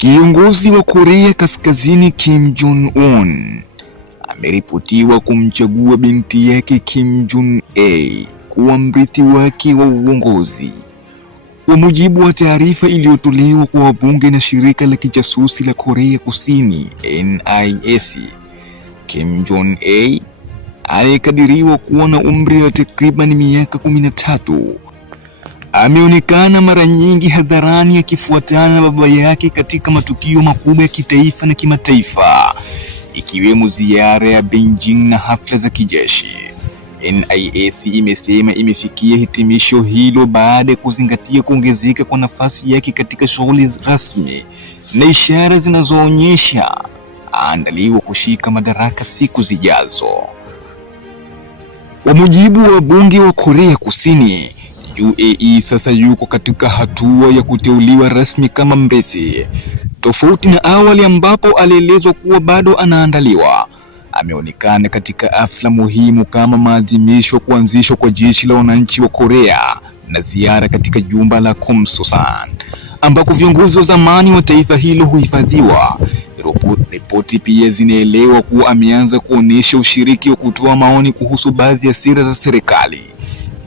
Kiongozi wa Korea Kaskazini Kim Jong-un ameripotiwa kumchagua binti yake Kim Jong-a kuwa mrithi wake wa uongozi. Kwa mujibu wa taarifa iliyotolewa kwa wabunge na shirika la kijasusi la Korea Kusini NIS, Kim Jong-a anayekadiriwa kuwa na umri wa takriban miaka 13 ameonekana mara nyingi hadharani akifuatana na baba yake katika matukio makubwa ya kitaifa na kimataifa, ikiwemo ziara ya Beijing na hafla za kijeshi. NIS imesema imefikia hitimisho hilo baada ya kuzingatia kuongezeka kwa nafasi yake katika shughuli rasmi na ishara zinazoonyesha aandaliwa kushika madaraka siku zijazo. Kwa mujibu wa wabunge wa Korea Kusini, UAE sasa yuko katika hatua ya kuteuliwa rasmi kama mrithi. Tofauti na awali ambapo alielezwa kuwa bado anaandaliwa, ameonekana katika hafla muhimu kama maadhimisho kuanzishwa kwa jeshi la wananchi wa Korea na ziara katika jumba la Kumsusan ambako viongozi wa zamani wa taifa hilo huhifadhiwa. Ripoti pia zinaelewa kuwa ameanza kuonesha ushiriki wa kutoa maoni kuhusu baadhi ya sera za serikali,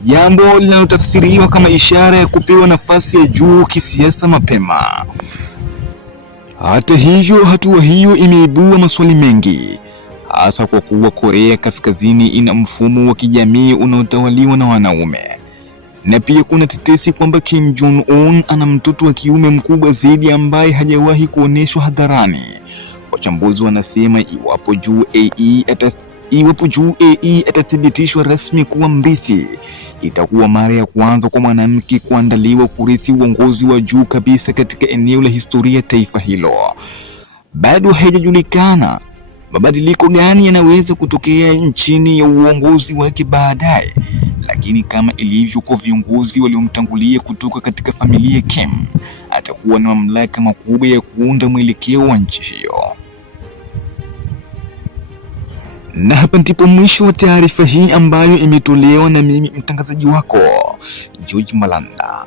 jambo linalotafsiriwa kama ishara ya kupewa nafasi ya juu kisiasa mapema. Hata hivyo, hatua hiyo imeibua maswali mengi, hasa kwa kuwa Korea Kaskazini ina mfumo wa kijamii unaotawaliwa na wanaume, na pia kuna tetesi kwamba Kim Jong-un ana mtoto wa kiume mkubwa zaidi ambaye hajawahi kuoneshwa hadharani. Wachambuzi wanasema iwapo UAE atathibitishwa rasmi kuwa mrithi, itakuwa mara ya kwanza kwa mwanamke kuandaliwa kurithi uongozi wa juu kabisa katika eneo la historia ya taifa hilo. Bado haijajulikana mabadiliko gani yanaweza kutokea nchini ya uongozi wake baadaye, lakini kama ilivyo kwa viongozi waliomtangulia kutoka katika familia Kim, atakuwa na mamlaka makubwa ya kuunda mwelekeo wa nchi hiyo. Na hapa ndipo mwisho wa taarifa hii ambayo imetolewa na mimi mtangazaji wako George Malanda.